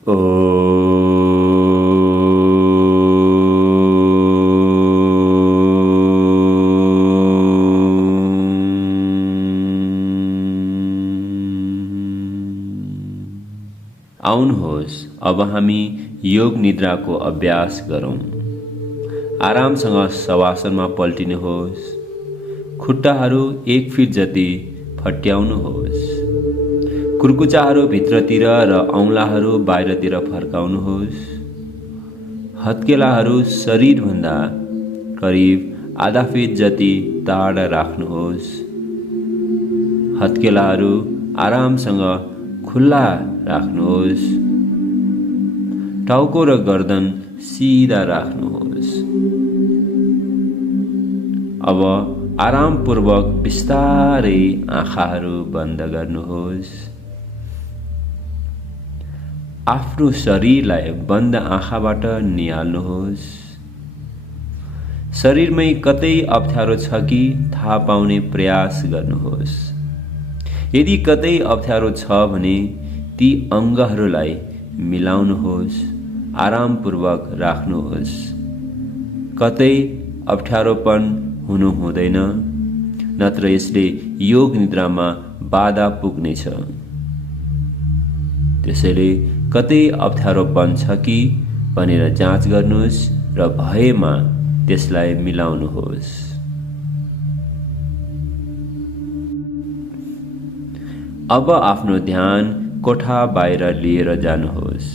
आउनुहोस् अब हामी योग निद्राको अभ्यास गरौँ। आरामसँग शवासनमा पल्टिनुहोस्। खुट्टाहरू 1 फिट जति फट्याउनुहोस्। कुर्कुचाहरू भित्रतिर र औँलाहरू बाहिरतिर फर्काउनुहोस्। हत्केलाहरू शरीरभन्दा करिब आधा फिट जति टाढा राख्नुहोस्। हत्केलाहरू आरामसँग खुल्ला राख्नुहोस्। टाउको र गर्दन सिधा राख्नुहोस्। अब आरामपूर्वक बिस्तारै आँखाहरू बन्द गर्नुहोस्। आफ्नो शरीरलाई बन्द आँखाबाट निहाल्नुहोस्। शरीरमै कतै अप्ठ्यारो छ कि थाहा पाउने प्रयास गर्नुहोस्। यदि कतै अप्ठ्यारो छ भने ती अङ्गहरूलाई मिलाउनुहोस्। आरामपूर्वक राख्नुहोस्। कतै अप्ठ्यारोपन हुनु हुँदैन, नत्र यसले योग निद्रामा बाधा पुग्नेछ। त्यसैले कतै अप्ठ्यारोपन छ कि भनेर जाँच गर्नुहोस् र भएमा त्यसलाई मिलाउनुहोस्। अब आफ्नो ध्यान कोठा बाहिर लिएर जानुहोस्।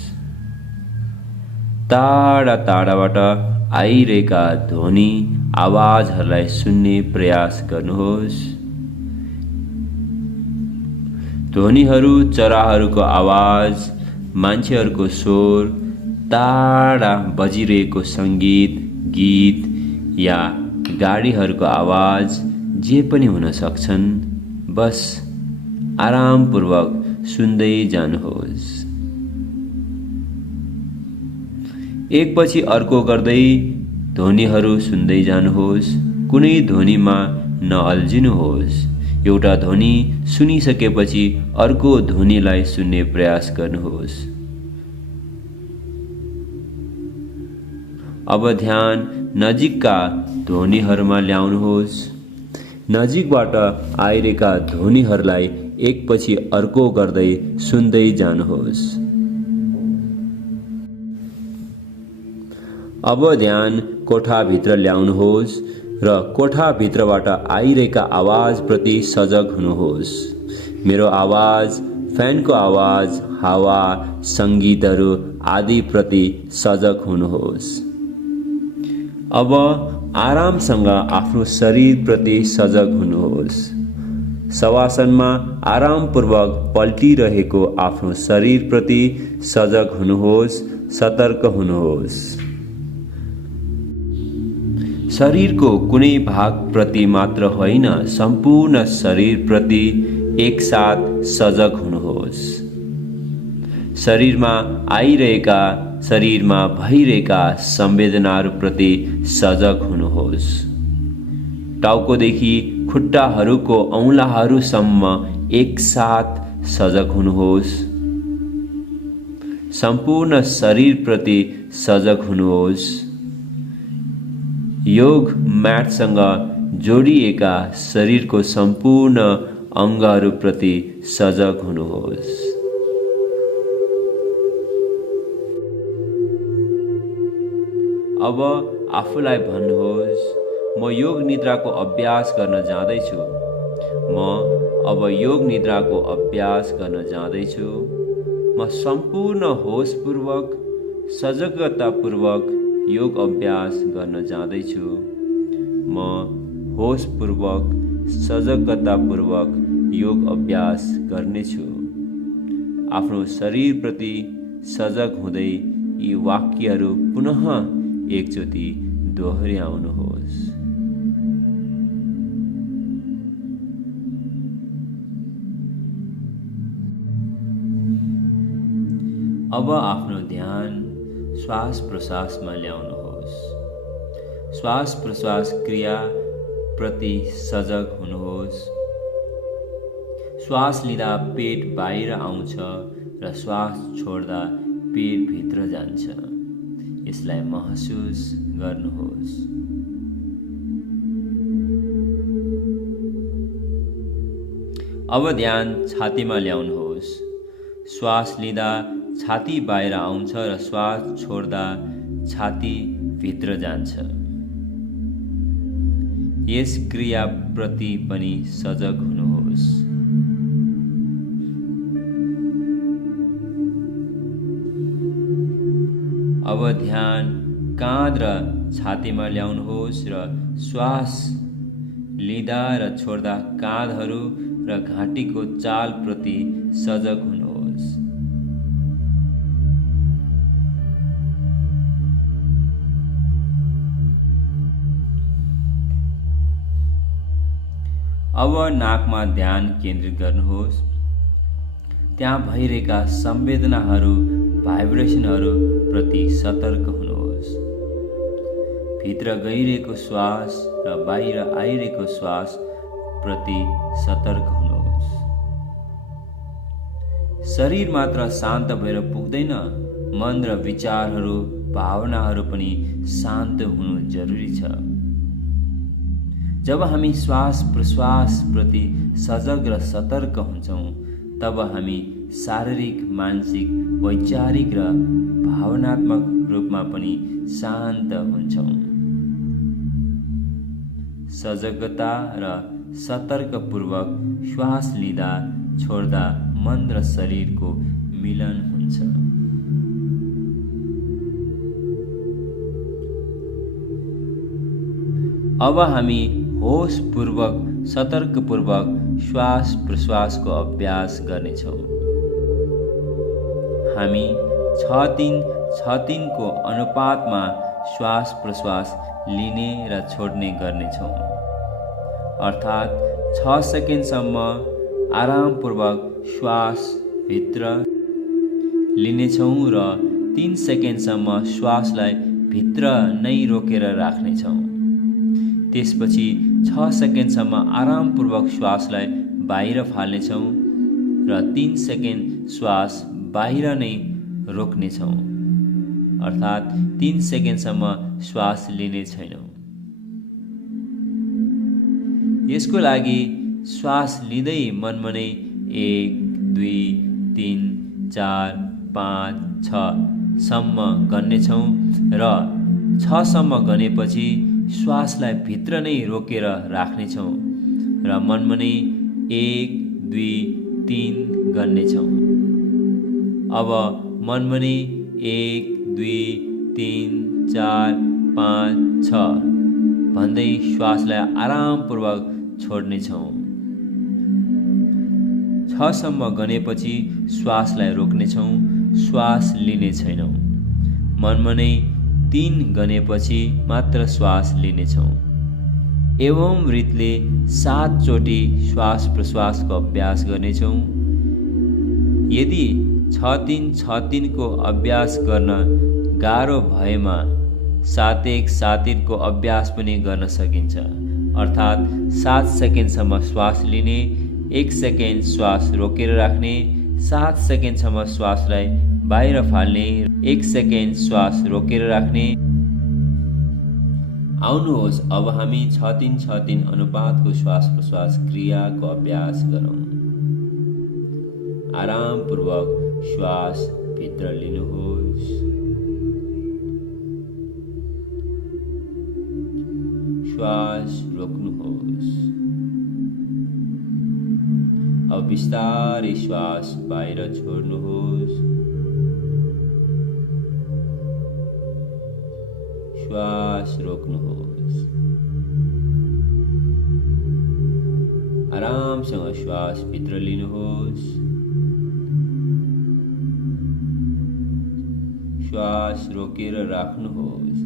टाढा टाढाबाट आइरहेका ध्वनि आवाजहरूलाई सुन्ने प्रयास गर्नुहोस्। ध्वनिहरू चराहरूको आवाज, मान्छेहरूको स्वर, टाढा बजिरहेको सङ्गीत, गीत या गाडीहरूको आवाज जे पनि हुन सक्छन्। बस आरामपूर्वक सुन्दै जानुहोस्। एकपछि अर्को गर्दै ध्वनिहरू सुन्दै जानुहोस्। कुनै ध्वनिमा नअल्झिनुहोस्। एउटा ध्वनि सुनिसकेपछि अर्को ध्वनिलाई सुन्ने प्रयास गर्नुहोस्। अब ध्यान नजिकका ध्वनिहरूमा ल्याउनुहोस्। नजिकबाट आइरहेका ध्वनिहरूलाई एकपछि अर्को गर्दै सुन्दै जानुहोस्। अब ध्यान कोठाभित्र ल्याउनुहोस् र कोठाभित्रबाट आइरहेका आवाजप्रति सजग हुनुहोस्। मेरो आवाज, फ्यानको आवाज, हावा, सङ्गीतहरू आदिप्रति सजग हुनुहोस्। अब आरामसँग आफ्नो शरीरप्रति सजग हुनुहोस्। शवासनमा आरामपूर्वक पल्टिरहेको आफ्नो शरीरप्रति सजग हुनुहोस्। सतर्क हुनुहोस्। शरीरको कुनै भागप्रति मात्र होइन, सम्पूर्ण शरीरप्रति एकसाथ सजग हुनुहोस्। शरीरमा भइरहेका संवेदनाहरूप्रति सजग हुनुहोस्। टाउकोदेखि खुट्टाहरूको औँलाहरूसम्म एकसाथ सजग हुनुहोस्। सम्पूर्ण शरीरप्रति सजग हुनुहोस्। योग म्याटसँग जोडिएका शरीरको सम्पूर्ण अङ्गहरूप्रति सजग हुनुहोस्। अब आफूलाई भन्नुहोस्, म योग निद्राको अभ्यास गर्न जाँदैछु। म अब योग निद्राको अभ्यास गर्न जाँदैछु। म सम्पूर्ण होसपूर्वक, सजगतापूर्वक योग अभ्यास गर्न जाँदैछु। म होसपूर्वक, सजगतापूर्वक योग अभ्यास गर्नेछु। आफ्नो शरीरप्रति सजग हुँदै यी वाक्यहरू पुनः एकचोटि दोहोऱ्याउनुहोस्। अब आफ्नो ध्यान श्वास प्रश्वासमा ल्याउनुहोस्। श्वास प्रश्वास क्रिया प्रति सजग हुनुहोस्। श्वास लिँदा पेट बाहिर आउँछ र श्वास छोड्दा पेटभित्र जान्छ। यसलाई महसुस गर्नुहोस्। अब ध्यान छातीमा ल्याउनुहोस्। श्वास लिँदा छाती बाहिर आउँछ र श्वास छोड्दा छाती भित्र जान्छ। यस क्रियाप्रति पनि सजग हुनुहोस्। अब ध्यान काँध र छातीमा ल्याउनुहोस् र श्वास लिँदा र छोड्दा काँधहरू र घाँटीको चालप्रति सजग हुनुहोस्। अब नाकमा ध्यान केन्द्रित गर्नुहोस्। त्यहाँ भइरहेका संवेदनाहरू, भाइब्रेसनहरू प्रति सतर्क हुनुहोस्। भित्र गइरहेको श्वास र बाहिर आइरहेको श्वास प्रति सतर्क हुनुहोस्। शरीर मात्र शान्त भएर पुग्दैन, मन र विचारहरू, भावनाहरू पनि शान्त हुनु जरुरी छ। जब हामी श्वास प्रश्वास प्रति सजग र सतर्क हुन्छौँ, तब हामी शारीरिक, मानसिक, वैचारिक र भावनात्मक रूपमा पनि शान्त हुन्छौँ। सजगता र सतर्कपूर्वक श्वास लिँदा छोड्दा मन र शरीरको मिलन हुन्छ। अब हामी होशपूर्वक, सतर्कपूर्वक श्वास प्रश्वासको अभ्यास गर्नेछौँ। हामी 6-3-6-3 को अनुपातमा श्वास प्रश्वास लिने र छोड्ने गर्नेछौँ। अर्थात् 6 सेकेन्डसम्म आरामपूर्वक श्वास भित्र लिनेछौँ र 3 सेकेन्डसम्म श्वासलाई भित्र नै रोकेर राख्नेछौँ। त्यसपछि 6 सेकेन्डसम्म आरामपूर्वक श्वासलाई बाहिर फाल्नेछौँ र 3 सेकेन्ड श्वास बाहिर नै रोक्नेछौँ। अर्थात् 3 सेकेन्डसम्म श्वास लिने छैनौँ। यसको लागि श्वास लिँदै मनमा नै 1, 2, 3, 4, 5, 6 सम्म गन्नेछौँ र 6 सम्म गनेपछि श्वासलाई भित्र नै रोकेर राख्नेछौँ र मनमा नै 1, 2, 3 गन्नेछौँ। अब मनमा नै 1, 2, 3, 4, 5, 6 भन्दै श्वासलाई आरामपूर्वक छोड्नेछौँ। 6 सम्म गनेपछि श्वासलाई रोक्नेछौँ, श्वास लिने छैनौँ। मनमा नै 3 गनेपछि मात्र श्वास लिनेछौँ। एवं रीतले 7 चोटि श्वास प्रश्वासको अभ्यास गर्नेछौँ। यदि 6-3-6-3 को अभ्यास गर्न गाह्रो भएमा 7-1-7-1 को अभ्यास पनि गर्न सकिन्छ। अर्थात् 7 सेकेन्डसम्म श्वास लिने, 1 सेकेन्ड श्वास रोकेर राख्ने, 7 सेकेन्डसम्म श्वासलाई बाहिर फाल्ने, 1 सेकेन्ड श्वास रोकेर राख्ने। आउनुहोस् अब हामी 6-3-6-3 अनुपातको श्वास प्रश्वास क्रियाको अभ्यास गरौँ। आरामपूर्वक श्वास भित्र लिनुहोस्, श्वास रोक्नुहोस्। अब बिस्तारै श्वास बाहिर छोड्नुहोस्, श्वास रोक्नुहोस्। आरामसँग श्वास भित्र लिनुहोस्, श्वास रोकेर राख्नुहोस्।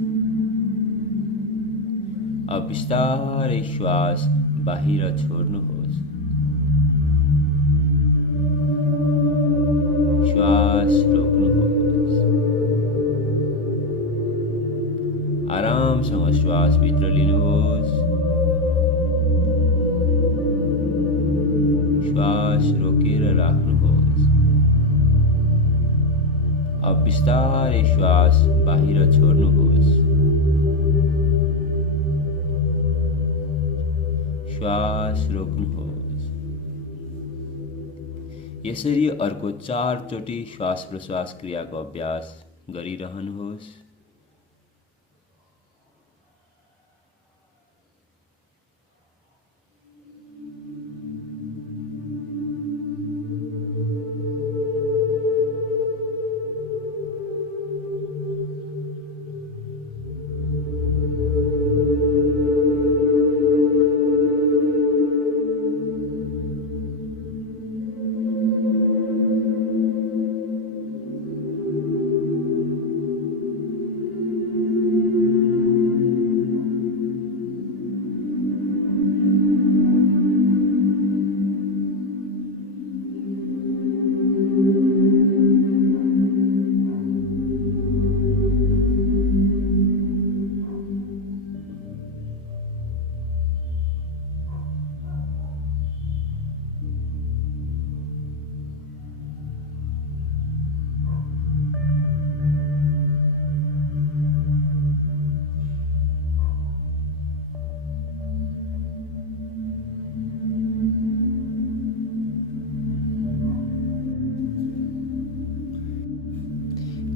अब बिस्तारै श्वास बाहिर छोड्नुहोस्, श्वास रोक्नुहोस्। आरामसँग श्वास भित्र लिनुहोस्, श्वास रोकेर राख्नुहोस्। अब बिस्तारै श्वास बाहिर छोड्नुहोस्। श्वास रोक्नुहोस्। यसरी अर्को 4 चोटि श्वास प्रश्वास क्रियाको अभ्यास गरिरहनुहोस्।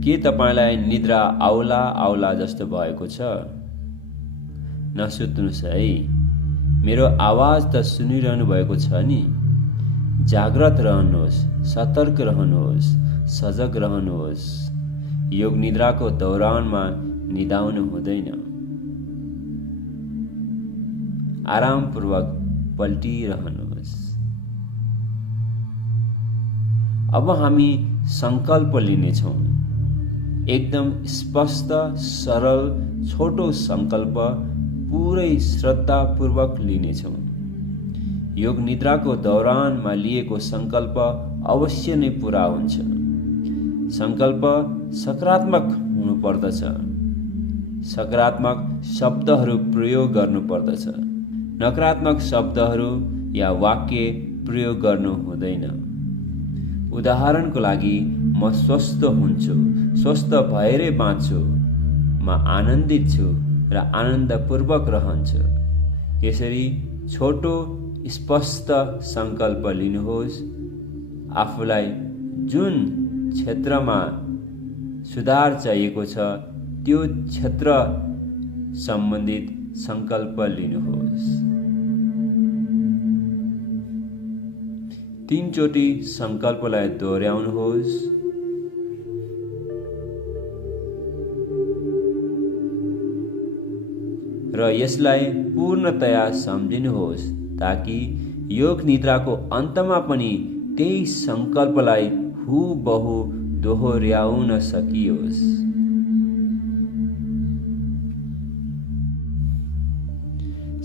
के तपाईलाई निद्रा आउला आउला जस्तो भएको छ? नसुत्नुस् है। मेरो आवाज त सुनिरहनु भएको छ नि? जाग्रत रहनुहोस्, सतर्क रहनुहोस्, सजग रहनुहोस्। योग निद्राको दौरानमा निदाउनु हुँदैन। आरामपूर्वक पल्टिरहनुहोस्। अब हामी संकल्प लिनेछौँ। एकदम स्पष्ट, सरल, छोटो संकल्प पुरै श्रद्धापूर्वक लिनेछौँ। योग निद्राको दौरानमा लिएको संकल्प अवश्य नै पूरा हुन्छ। संकल्प सकारात्मक हुनुपर्दछ। सकारात्मक शब्दहरू प्रयोग गर्नुपर्दछ। नकारात्मक शब्दहरू या वाक्य प्रयोग गर्नु हुँदैन। उदाहरणको लागि म स्वस्थ हुन्छु, स्वस्थ भएरै बाँच्छु, म आनन्दित छु र आनन्दपूर्वक रहन्छु। यसरी छोटो स्पष्ट संकल्प लिनुहोस्। आफूलाई जुन क्षेत्रमा सुधार चाहिएको छ त्यो क्षेत्र सम्बन्धित संकल्प लिनुहोस्। 3 चोटि संकल्पलाई दोहोर्याउनुहोस्। र यसलाई पूर्णतया सम्झिनुहोस् ताकि योग निद्राको अन्तमा पनि त्यही संकल्पलाई हुबहु दोहोर्याउन सकियोस्।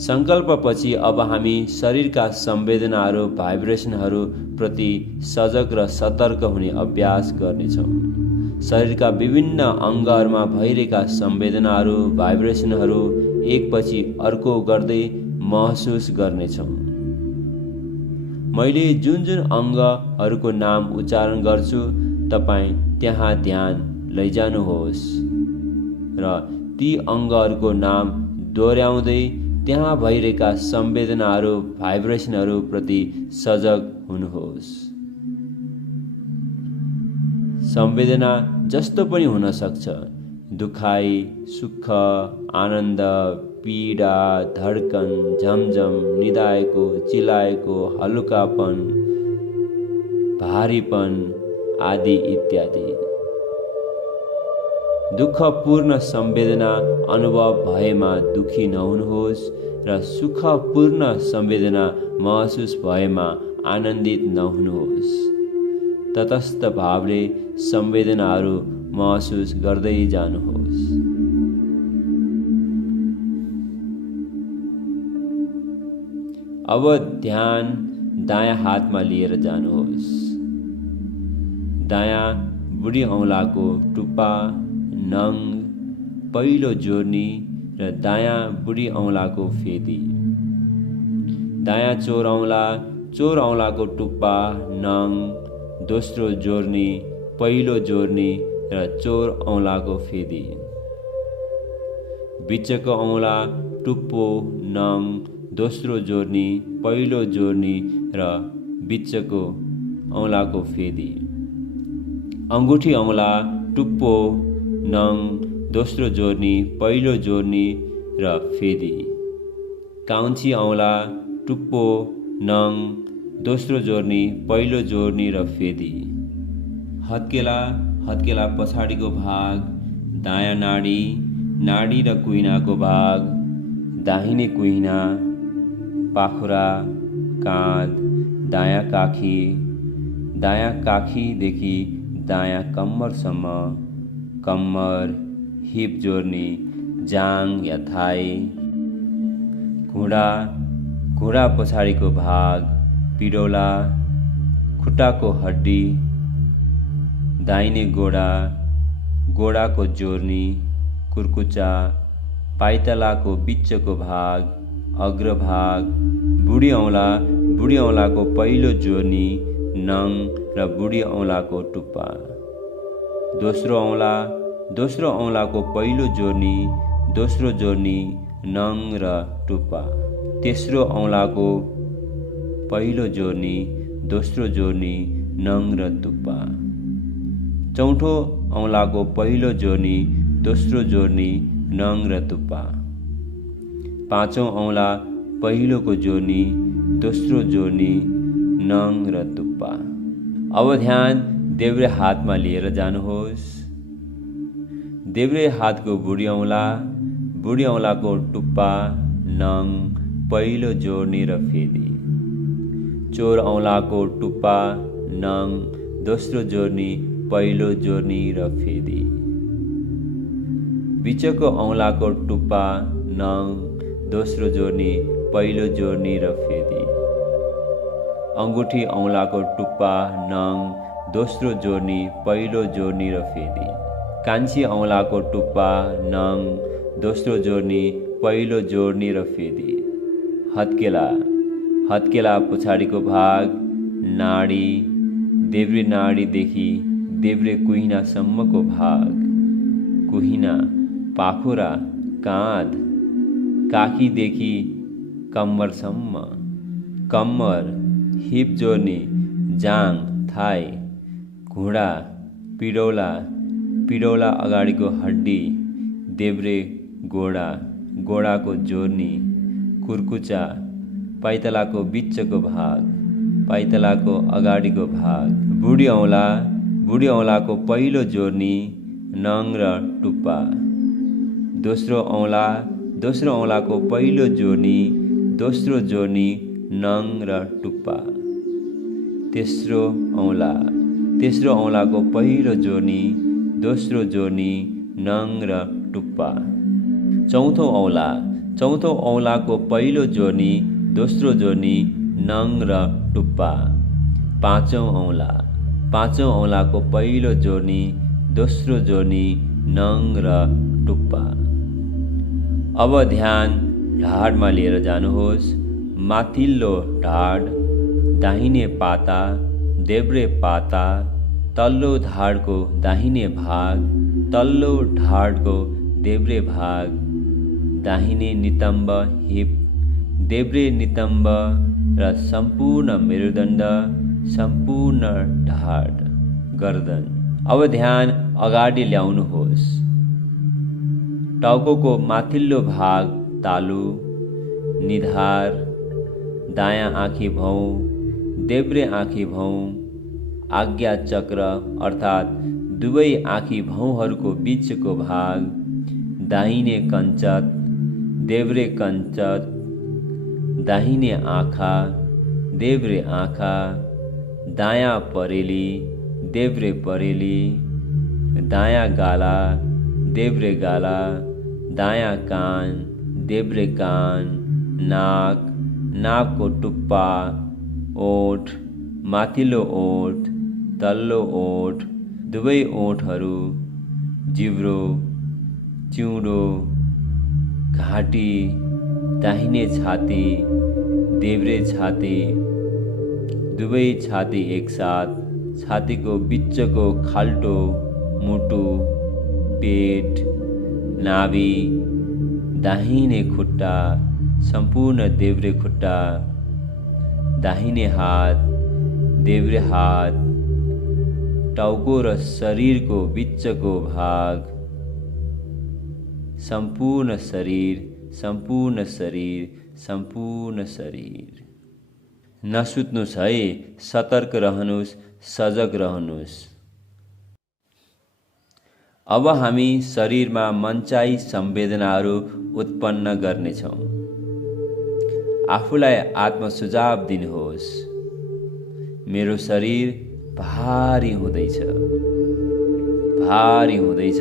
संकल्पपछि अब हामी शरीरका संवेदनाहरू, भाइब्रेसनहरू प्रति सजग र सतर्क हुने अभ्यास गर्नेछौँ। शरीरका विभिन्न अङ्गहरूमा भइरहेका संवेदनाहरू, भाइब्रेसनहरू एकपछि अर्को गर्दै महसुस गर्नेछौँ। मैले जुन जुन अङ्गहरूको नाम उच्चारण गर्छु तपाईँ त्यहाँ ध्यान लैजानुहोस् र ती अङ्गहरूको नाम दोहोर्याउँदै त्यहाँ भइरहेका संवेदनाहरू, भाइब्रेसनहरू प्रति सजग हुनुहोस्। संवेदना जस्तो पनि हुन सक्छ, दुखाइ, सुख, आनन्द, पीडा, धड्कन, झमझम, निदाएको, चिलाएको, हलुकापन, भारीपन आदि इत्यादि। दुःखपूर्ण संवेदना अनुभव भएमा दुखी नहुनुहोस् र सुखपूर्ण संवेदना महसुस भएमा आनन्दित नहुनुहोस्। तटस्थ भावले संवेदनाहरू महसुस गर्दै जानुहोस्। अब ध्यान दायाँ हातमा लिएर जानुहोस्। दायाँ बुढी औँलाको टुप्पा, नङ, पहिलो जोर्नी र दायाँ बुढी औँलाको फेदी। दायाँ चोर औँलाको टुप्पा, नङ, दोस्रो जोर्नी, पहिलो जोर्नी र चोर औँलाको फेदी। बिचको औँला टुप्पो नङ दोस्रो जोर्नी पहिलो जोर्नी र बिचको औँलाको फेदी। अङ्गुठी औँला टुप्पो नङ दोस्रो जोर्नी पहिलो जोर्नी र फेदी। काउन्ची औँला टुप्पो नङ दोस्रो जोर्नी पहिलो जोर्नी र फेदी। हत्केला पछाडिको भाग दायाँ नाडी, नाडी र कुइनाको भाग दाहिने कुइना, पाखुरा, काँध, दायाँ काखीदेखि दायाँ कम्मरसम्म, कम्मर, हिप जोर्नी, जाङ या थाई। घुँडा पछाडिको भाग पिडौला, खुट्टाको हड्डी, दाहिने गोडाको जोर्नी, कुर्कुचा, पाइतलाको बिचको भाग, अग्रभाग, बुढी औँलाको पहिलो जोर्नी, नङ र बुढी औँलाको टुप्पा। दोस्रो औँलाको पहिलो जोर्नी, दोस्रो जोर्नी, नङ र टुप्पा। तेस्रो औँलाको पहिलो जोर्नी, दोस्रो जोर्नी, नङ र टुप्पा। चौथो औँलाको पहिलो जोर्नी, दोस्रो जोर्नी, नङ र टुप्पा। पाँचौँ औँला पहिलोको जोर्नी, दोस्रो जोर्नी, नङ र टुप्पा। अब ध्यान देब्रे हातमा लिएर जानुहोस्। देब्रे हातको बुढी औँलाको टुप्पा, नङ, पहिलो जोर्नी र फेदी। चोर औँलाको टुप्पा, नङ, दोस्रो जोर्नी, पहिलो जोर्नी र फेदी। बिचको औँलाको टुप्पा, नङ, दोस्रो जोर्नी, पहिलो जोर्नी र फेदी। अङ्गुठी औँलाको टुप्पा, नङ, दोस्रो जोर्नी, पहिलो जोर्नी र फेदी। कान्छी औँलाको टुप्पा, नङ, दोस्रो जोर्नी, पहिलो जोर्नी र फेदी। हत्केला पछाडिको भाग नाडी, देब्रे नाडीदेखि देब्रे कुहिनासम्मको भाग, कुहिना, पाखुरा, काँध, काखीदेखि कम्मरसम्म, कम्मर, हिप जोर्नी, जाङ, थाई। घुँडा, पिडौला अगाडिको हड्डी, देब्रे गोडाको जोर्नी, कुर्कुचा, पाइतलाको बिचको भाग, पाइतलाको अगाडिको भाग। बुढी औँलाको पहिलो जोर्नी, नङ र टुप्पा। दोस्रो औँलाको पहिलो जोर्नी, दोस्रो जोर्नी, नङ र टुप्पा। तेस्रो औँलाको पहिलो जोर्नी, दोस्रो जोर्नी, नङ र टुप्पा। चौथो औँलाको पहिलो जोर्नी, दोस्रो जोर्नी, नङ र टुप्पा। पाँचौँ औँलाको पहिलो जोर्नी, दोस्रो जोर्नी, नङ र टुप्पा। अब ध्यान ढाडमा लिएर जानुहोस्। माथिल्लो ढाड, दाहिने पाता, देब्रे पाता, तल्लो ढाडको दाहिने भाग, तल्लो ढाडको देब्रे भाग, दाहिने नितम्ब हिप, देब्रे नितम्ब र सम्पूर्ण मेरुदण्ड, सम्पूर्ण ढाड, गर्दन। अब ध्यान अगाडि ल्याउनुहोस्। टाउकोको माथिल्लो भाग तालु, निधार, दायाँ आँखी भौँ, देब्रे आँखी भौँ, आज्ञा चक्र अर्थात् दुवै आँखी भौँहरूको बिचको भाग, दाहिने कञ्चत, देब्रे कञ्चत, दाहिने आँखा, देब्रे आँखा, दायाँ परेली, देब्रे परेली, दायाँ गाला, देब्रे गाला, दायाँ कान, देब्रे कान, नाकको टुप्पा, ओठ, माथिल्लो ओठ, तल्लो ओठ, दुवै ओठहरू, जिब्रो, चिउँडो, घाँटी, दाहिने छाती, देब्रे छाती, दुवै छाती एकसाथ, छातीको बिचको खाल्टो, मुटु, पेट, नाभि, दाहिने खुट्टा, सम्पूर्ण देब्रे खुट्टा, दाहिने हात, देब्रे हात, टाउको र शरीरको बिचको भाग, सम्पूर्ण शरीर, सम्पूर्ण शरीर, सम्पूर्ण शरीर। नसुत्नुस् है, सतर्क रहनुस्, सजग रहनुस्। अब हामी शरीरमा मनचाही संवेदनाहरू उत्पन्न गर्नेछौँ। आफूलाई आत्मसुझाव दिनुहोस्। मेरो शरीर भारी हुँदैछ, भारी हुँदैछ,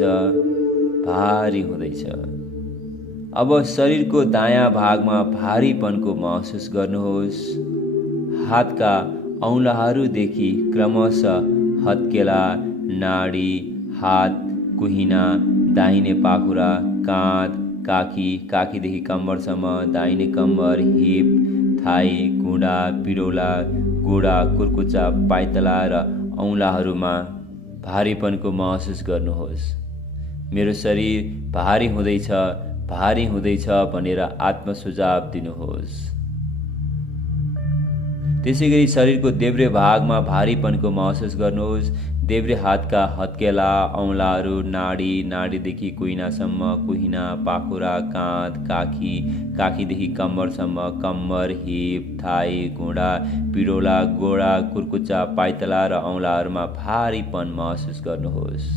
भारी हुँदैछ। अब शरीरको दायाँ भागमा भारीपनको महसुस गर्नुहोस्। हातका औंलाहरूदेखि क्रमशः हत्केला, नाडी, हात, कुहिना, दाहिने पाखुरा, काँध, काखी, काखीदेखि कम्मरसम्म, दाहिने कम्मर, हिप, थाई, घुँडा, पिडौला, गोडा, कुर्कुच्चा, पाइतला र औंलाहरूमा भारीपनको महसुस गर्नुहोस्। मेरो शरीर भारी हुँदैछ, भारी हुँदैछ भनेर आत्मसुझाव दिनुहोस्। त्यसैगरी शरीरको देब्रे भागमा भारीपनको महसुस गर्नुहोस्। देब्रे हातका हत्केला, औंलाहरू, नाडी, नाडीदेखि कुहिनासम्म, कुहिना, पाखुरा, काँध, काखी, काखीदेखि कम्मरसम्म, कम्मर, हिप, थाई, घुँडा, पिडौला, गोडा, कुर्कुच्चा, पाइतला र औंलाहरूमा भारीपन महसुस गर्नुहोस्।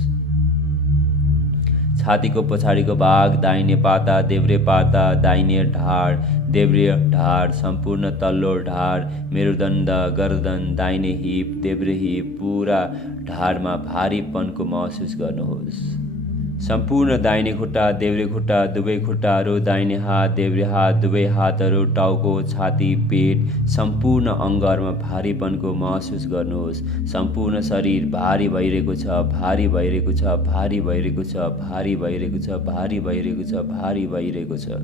छातीको पछाडिको भाग, दाहिने पाता, देब्रे पाता, दाहिने ढाड, देब्रे ढाड, सम्पूर्ण तल्लो ढाड, मेरुदण्ड, गर्दन, दाहिने हिप, देब्रे हिप, पुरा ढाडमा भारीपनको महसुस गर्नुहोस्। सम्पूर्ण दाहिने खुट्टा, देब्रे खुट्टा, दुवै खुट्टाहरू, दाहिने हात, देब्रे हात, दुवै हातहरू, टाउको, छाती, पेट, सम्पूर्ण अङ्गहरूमा भारीपनको महसुस गर्नुहोस्। सम्पूर्ण शरीर भारी भइरहेको छ, भारी भइरहेको छ, भारी भइरहेको छ, भारी भइरहेको छ, भारी भइरहेको छ, भारी भइरहेको छ।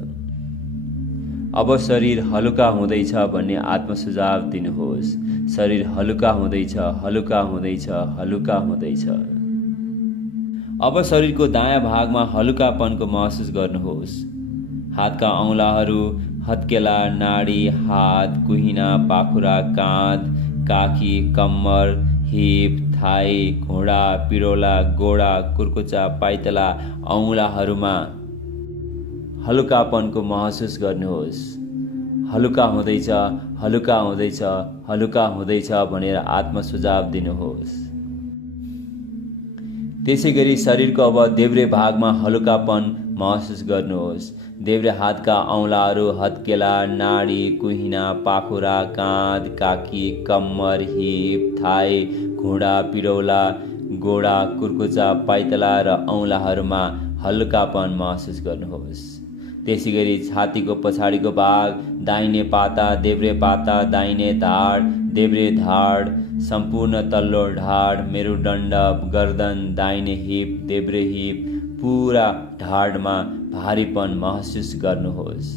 अब शरीर हलुका हुँदैछ भन्ने आत्मसुझाव दिनुहोस्। शरीर हलुका हुँदैछ, हलुका हुँदैछ, हलुका हुँदैछ। अब शरीरको दायाँ भागमा हलुकापनको महसुस गर्नुहोस्। हातका औंलाहरू, हत्केला, नाडी, हात, कुहिना, पाखुरा, काँध, काखी, कम्मर, हिप, थाई, घुँडा, पिडौला, गोडा, कुर्कुच्चा, पाइतला, औंलाहरूमा हलुकापनको महसुस गर्नुहोस्। हलुका हुँदैछ, हलुका हुँदैछ, हलुका हुँदैछ भनेर आत्मसुझाव दिनुहोस्। त्यसैगरी शरीरको अब देब्रे भागमा हलुकापन महसुस गर्नुहोस्। देब्रे हातका औंलाहरू, हत्केला, नाडी, कुहिना, पाखुरा, काँध, काखी, कम्मर, हिप, थाई, घुँडा, पिडौला, गोडा, कुर्कुच्चा, पाइतला र औंलाहरूमा हलुकापन महसुस गर्नुहोस्। त्यसैगरी छातीको पछाडिको भाग, दाहिने पाता, देब्रे पाता, दाहिने धाड, देब्रे धाड, सम्पूर्ण तल्लो ढाड, मेरुदण्ड, गर्दन, दाहिने हिप, देब्रे हिप, पुरा ढाडमा भारीपन महसुस गर्नुहोस्।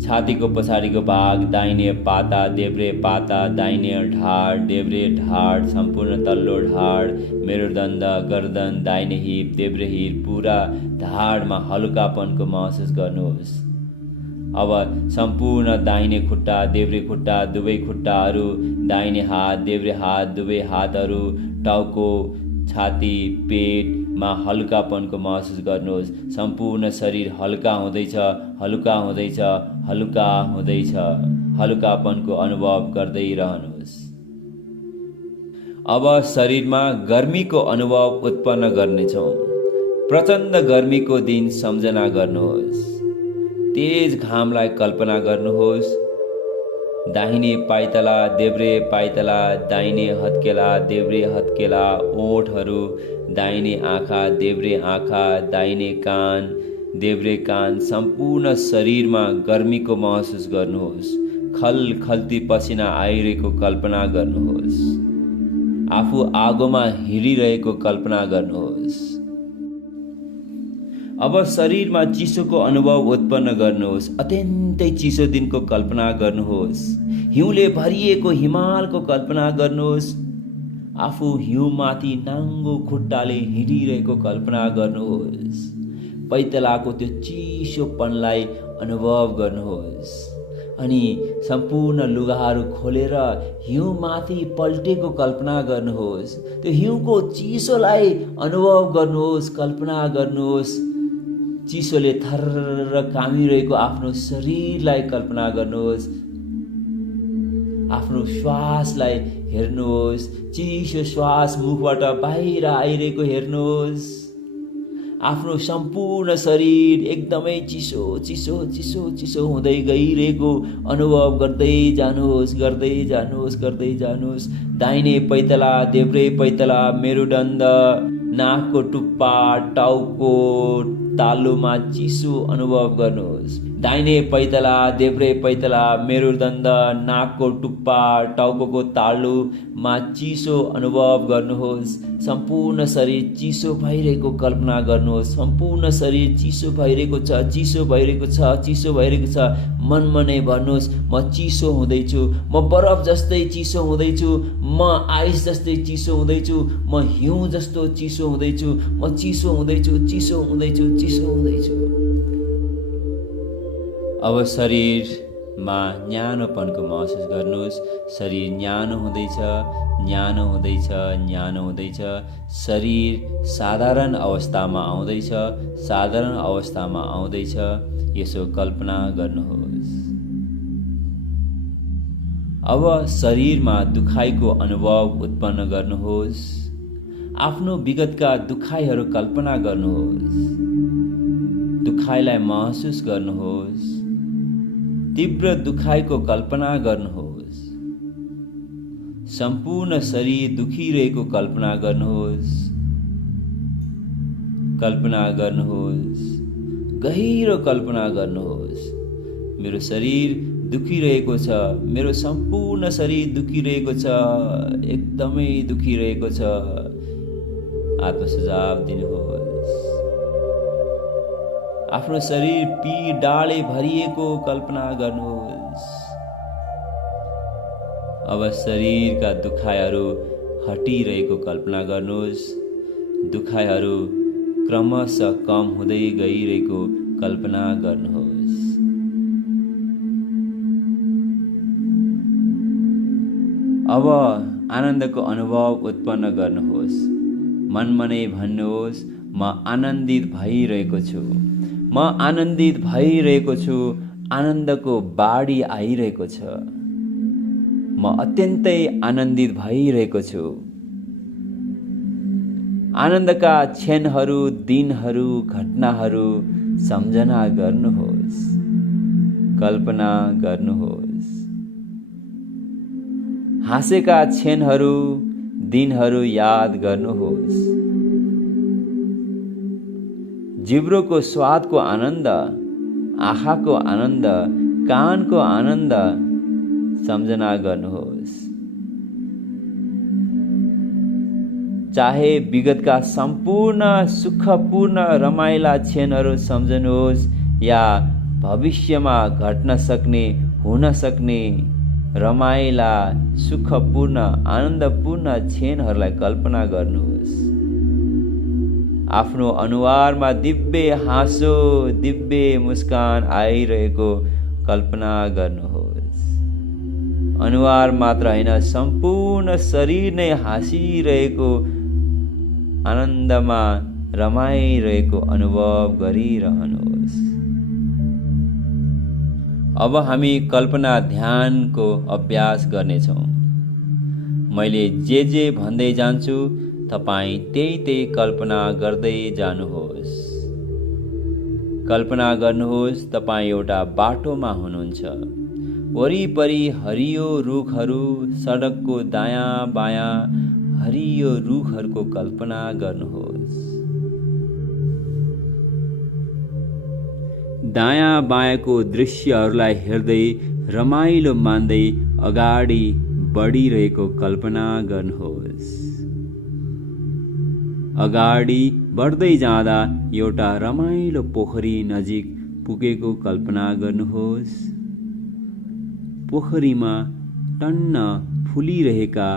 छातीको पछाडिको भाग, दाहिने पाता, देब्रे पाता, दाहिने ढाड, देब्रे ढाड, सम्पूर्ण तल्लो ढाड, मेरुदण्ड, गर्दन, दाहिने हिप, देब्रे हिप, पुरा ढाडमा हलुकापनको महसुस गर्नुहोस्। अब सम्पूर्ण दाहिने खुट्टा, देब्रे खुट्टा, दुवै खुट्टाहरू, दाहिने हात, देब्रे हात, दुवै हातहरू, टाउको, छाती, पेटमा हलुकापनको महसुस गर्नुहोस्। सम्पूर्ण शरीर हल्का हुँदैछ, हलुका हुँदैछ, हलुका हुँदैछ। हलुकापनको अनुभव गर्दै रहनुहोस्। अब शरीरमा गर्मीको अनुभव उत्पन्न गर्नेछौँ। प्रचण्ड गर्मीको दिन सम्झना गर्नुहोस्। तेज घामलाई कल्पना गर्नुहोस्। दाहिने पाइतला, देब्रे पाइतला, दाहिने हत्केला, देब्रे हत्केला, ओठहरू, दाहिने आँखा, देब्रे आँखा, दाहिने कान, देब्रे कान, सम्पूर्ण शरीरमा गर्मीको महसुस गर्नुहोस्। खलखल्ती पसिना आइरहेको कल्पना गर्नुहोस्। आफू आगोमा हिँडिरहेको कल्पना गर्नुहोस्। अब शरीरमा चिसोको अनुभव उत्पन्न गर्नुहोस्। अत्यन्तै चिसो दिनको कल्पना गर्नुहोस्। हिउँले भरिएको हिमालको कल्पना गर्नुहोस्। आफू हिउँमाथि नाङ्गो खुट्टाले हिँडिरहेको कल्पना गर्नुहोस्। पैतालाको त्यो चिसोपनलाई अनुभव गर्नुहोस् अनि सम्पूर्ण लुगाहरू खोलेर हिउँमाथि पल्टेको कल्पना गर्नुहोस्। त्यो हिउँको चिसोलाई अनुभव गर्नुहोस्, कल्पना गर्नुहोस्। चिसोले थर्र कामिरहेको आफ्नो शरीरलाई कल्पना गर्नुहोस्। आफ्नो श्वासलाई हेर्नुहोस्। चिसो श्वास मुखबाट बाहिर आइरहेको हेर्नुहोस्। आफ्नो सम्पूर्ण शरीर एकदमै चिसो चिसो चिसो चिसो हुँदै गइरहेको अनुभव गर्दै जानुहोस्, गर्दै जानुहोस्, गर्दै जानुहोस्। दाहिने पैताला, देब्रे पैताला, मेरुदण्ड, नाकको टुप्पा, टाउको, तालुमा चिसो अनुभव गर्नुहोस्। दाहिने पैताला, देब्रे पैताला, मेरुदण्ड, नाकको टुप्पा, टाउको तालुमा चिसो अनुभव गर्नुहोस्। सम्पूर्ण शरीर चिसो भइरहेको कल्पना गर्नुहोस्। सम्पूर्ण शरीर चिसो भइरहेको छ, चिसो भइरहेको छ, चिसो भइरहेको छ। मनमा नै भन्नुहोस्, म चिसो हुँदैछु, म बरफ जस्तै चिसो हुँदैछु, म आइस जस्तै चिसो हुँदैछु, म हिउँ जस्तो चिसो हुँदैछु, म चिसो हुँदैछु, चिसो हुँदैछु, चिसो हुँदैछु। अब शरीरमा न्यानोपनको महसुस गर्नुहोस्। शरीर न्यानो हुँदैछ, न्यानो हुँदैछ, न्यानो हुँदैछ। शरीर साधारण अवस्थामा आउँदैछ, साधारण अवस्थामा आउँदैछ। यसो कल्पना गर्नुहोस्। अब शरीरमा दुखाइको अनुभव उत्पन्न गर्नुहोस्। आफ्नो विगतका दुखाइहरू कल्पना गर्नुहोस्। दुखाइलाई महसुस गर्नुहोस्। तीव्र दुखाइको कल्पना गर्नुहोस्। सम्पूर्ण शरीर दुखिरहेको कल्पना गर्नुहोस्। कल्पना गर्नुहोस्। गहिरो कल्पना गर्नुहोस्। मेरो शरीर दुखिरहेको छ, मेरो सम्पूर्ण शरीर दुखिरहेको छ, एकदमै दुखिरहेको छ। आत्मसुझाव दिनुहोस्। आफ्नो शरीर पीडाले भरिएको कल्पना गर्नुहोस्। अब शरीरका दुखाइहरू हटिरहेको कल्पना गर्नुहोस्। दुखाइहरू क्रमशः कम हुँदै गइरहेको कल्पना गर्नुहोस्। अब आनन्दको अनुभव उत्पन्न गर्नुहोस्। मनमा नै भन्नुहोस्, म आनन्दित भइरहेको छु, म आनन्दित भइरहेको छु। आनन्दको बाढी आइरहेको छ। म अत्यन्तै आनन्दित भइरहेको छु। आनन्दका क्षणहरू, दिनहरू, घटनाहरू सम्झना गर्नुहोस्, कल्पना गर्नुहोस्। हाँसेका क्षणहरू, दिनहरू याद गर्नुहोस्। जिब्रोको स्वादको आनन्द, आँखाको आनन्द, कानको आनन्द सम्झना गर्नुहोस्। चाहे विगतका सम्पूर्ण सुखपूर्ण रमाइला क्षणहरू सम्झनुहोस् या भविष्यमा घट्न सक्ने, हुन सक्ने रमाइला, सुखपूर्ण, आनन्दपूर्ण क्षणहरूलाई कल्पना गर्नुहोस्। आफ्नो अनुहारमा दिव्य हाँसो, दिव्य मुस्कान आइरहेको कल्पना गर्नुहोस्। अनुहार मात्र होइन, सम्पूर्ण शरीर नै हाँसिरहेको, आनन्दमा रमाइरहेको अनुभव गरिरहनुहोस्। अब हामी कल्पना ध्यानको अभ्यास गर्नेछौँ। मैले जे भन्दै जान्छु तपाईँ त्यही कल्पना गर्दै जानुहोस्। कल्पना गर्नुहोस् तपाईँ एउटा बाटोमा हुनुहुन्छ। वरिपरि हरियो रुखहरू, सडकको दायाँ बायाँ हरियो रुखहरूको कल्पना गर्नुहोस्। दायाँ बायाँको दृश्यहरूलाई हेर्दै रमाइलो मान्दै अगाडि बढिरहेको कल्पना गर्नुहोस्। अगाडि बढ्दै जाँदा एउटा रमाइलो पोखरी नजिक पुगेको कल्पना गर्नुहोस्। पोखरीमा टन्न फुलिरहेका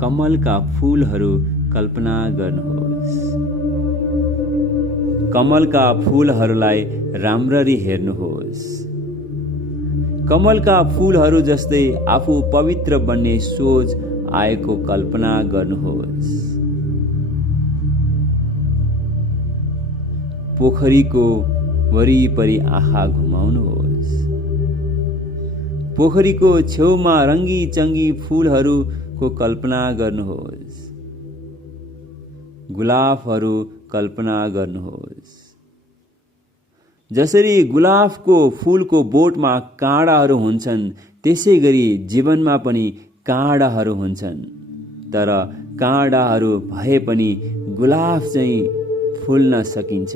कमलका फूलहरू कल्पना गर्नुहोस्। कमलका फूलहरूलाई राम्ररी हेर्नुहोस्। कमलका फूलहरू जस्तै आफू पवित्र बन्ने सोच आएको कल्पना गर्नुहोस्। पोखरीको वरिपरि आँखा घुमाउनुहोस्। पोखरीको छेउमा रङ्गी चङ्गी फूलहरूको कल्पना गर्नुहोस्। गुलाबहरू कल्पना गर्नुहोस्। जसरी गुलाबको फूलको बोटमा काँडाहरू हुन्छन्, त्यसै गरी जीवनमा पनि काँडाहरू हुन्छन्, तर काँडाहरू भए पनि गुलाब चाहिँ फुल्न सकिन्छ।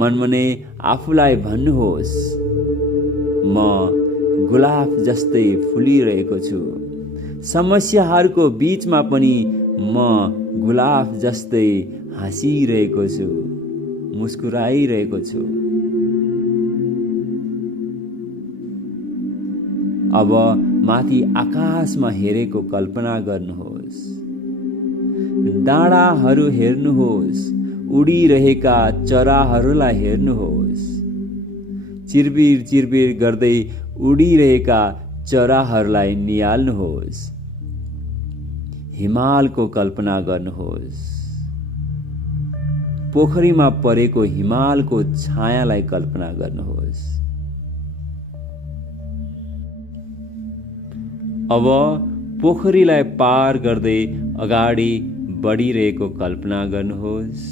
मनमनै आफूलाई भन्नुहोस्, म गुलाब जस्तै फुलिरहेको छु। समस्याहरूको बीचमा पनि म गुलाब जस्तै हाँसिरहेको छु, मुस्कुराइरहेको छु। अब माथि आकाशमा हेरेको कल्पना गर्नुहोस्। डाँडाहरू हेर्नुहोस्। उडिरहेका चराहरूलाई हेर्नुहोस्। चिरबिर चिरबिर गर्दै उडिरहेका चराहरूलाई निहाल्नुहोस्। हिमालको कल्पना गर्नुहोस्। पोखरीमा परेको हिमालको छायालाई कल्पना गर्नुहोस्। अब पोखरीलाई पार गर्दै अगाडि बढिरहेको कल्पना गर्नुहोस्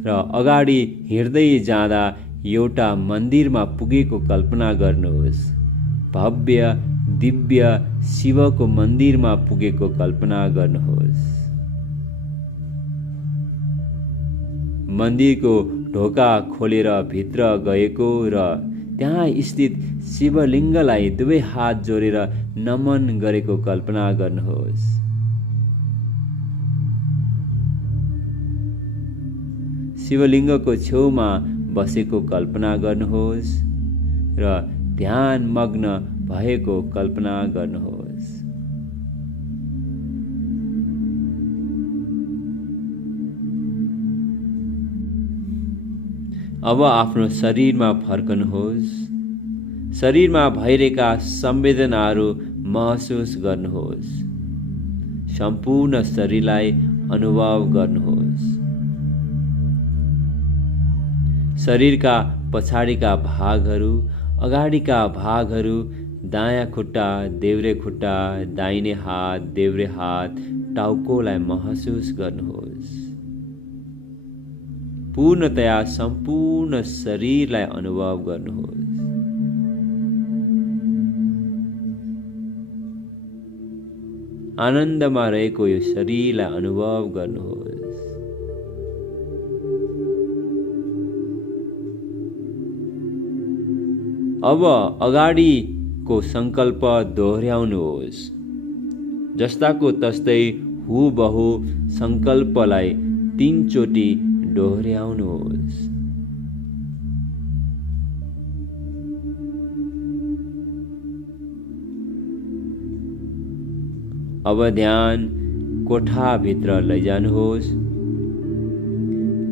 र अगाडि हिँड्दै जाँदा एउटा मन्दिरमा पुगेको कल्पना गर्नुहोस्। भव्य दिव्य शिवको मन्दिरमा पुगेको कल्पना गर्नुहोस्। मन्दिरको ढोका खोलेर भित्र गएको र त्यहाँ स्थित शिवलिङ्गलाई दुवै हात जोडेर नमन गरेको कल्पना गर्नुहोस्। शिवलिङ्गको छेउमा बसेको कल्पना गर्नुहोस् र ध्यान मग्न भएको कल्पना गर्नुहोस्। अब आफ्नो शरीरमा फर्कनुहोस्। शरीरमा भइरहेका संवेदनाहरू महसुस गर्नुहोस्। सम्पूर्ण शरीरलाई अनुभव गर्नुहोस्। शरीरका पछाडिका भागहरू, अगाडिका भागहरू, दायाँ खुट्टा, देब्रे खुट्टा, दाहिने हात, देब्रे हात, टाउकोलाई महसुस गर्नुहोस्। पूर्णतया सम्पूर्ण शरीरलाई अनुभव गर्नुहोस्। आनन्दमा रहेको यो शरीरलाई अनुभव गर्नुहोस्। अब अगाडिको सङ्कल्प दोहोऱ्याउनुहोस्। जस्ताको तस्तै हुबहु सङ्कल्पलाई 3 चोटि दोहोऱ्याउनुहोस्। अब ध्यान कोठाभित्र लैजानुहोस्।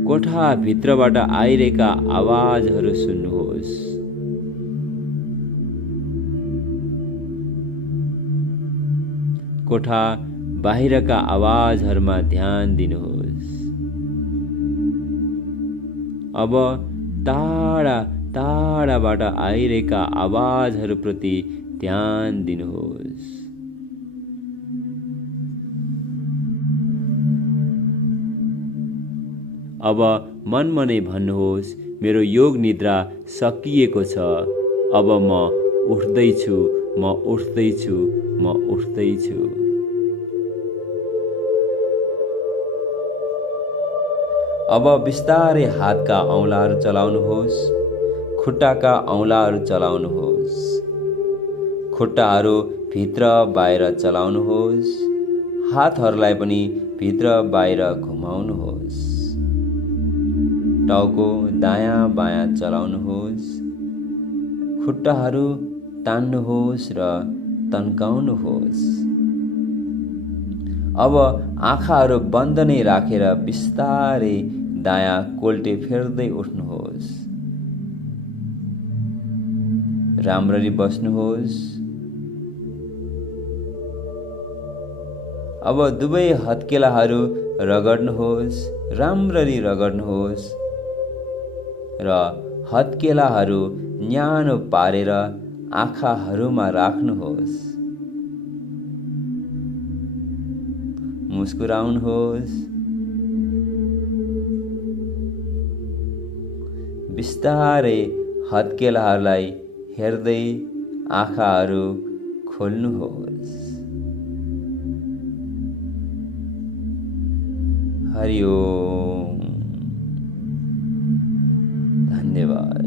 कोठाभित्रबाट आइरहेका आवाजहरू सुन्नुहोस्। कोठा बाहिरका आवाजहरूमा ध्यान दिनुहोस्। अब टाढा टाढाबाट आइरहेका आवाजहरूप्रति ध्यान दिनुहोस्। अब मनमनै भन्नुहोस्, मेरो योग निद्रा सकिएको छ। अब म उठ्दैछु, म उठ्दैछु, म उठ्दैछु। अब बिस्तारै हातका औँलाहरू चलाउनुहोस्। खुट्टाका औँलाहरू चलाउनुहोस्। खुट्टाहरू भित्र बाहिर चलाउनुहोस्। हातहरूलाई पनि भित्र बाहिर घुमाउनुहोस्। टाउको दायाँ बायाँ चलाउनुहोस्। खुट्टाहरू तान्नुहोस् र तन्काउनुहोस्। अब आँखाहरू बन्द नै राखेर बिस्तारै दायाँ कोल्टे फेर्दै उठ्नुहोस्। राम्ररी बस्नुहोस्। अब दुवै हत्केलाहरू रगड्नुहोस्, राम्ररी रगड्नुहोस् र हत्केलाहरू न्यानो पारेर आँखाहरूमा राख्नुहोस्। मुस्कुराउनुहोस्। बिस्तारै हत्केलाहरूलाई हेर्दै आँखाहरू खोल्नुहोस्। हरि ओम। धन्यवाद।